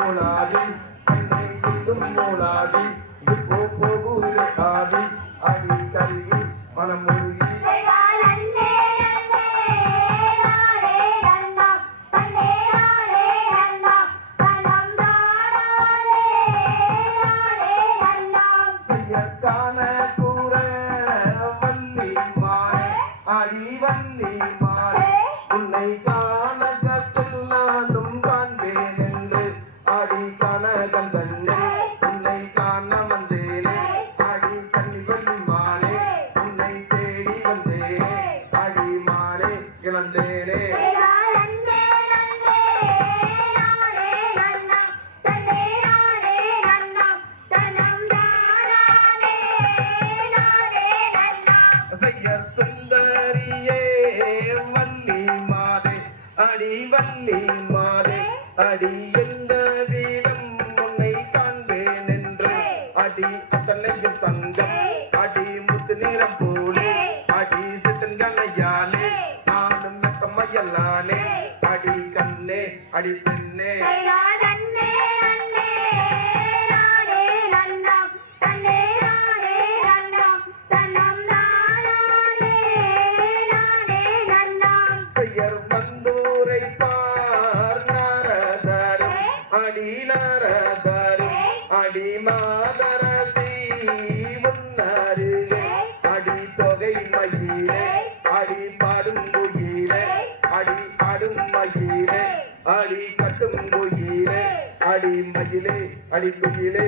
மூலாதி பிள்ளை இடும் மூலாதி இப்போ போகுல காதி அடி கருகி மனம் முழுகி அடி வள்ளி மாலை உன்னை கா இழந்தேனே அடி வள்ளி மாதே அடி எந்த வீரம் உன்னை காண்பேன் என்று. அடி அத்தனையும் தங்கம் அடி முத்து நிறம் போ அடி கண்ணே அடி பெண்ணே அடி நாரதரும் மயிலே அடி கட்டும் குயிலே அடி மயிலே அடி குயிலே.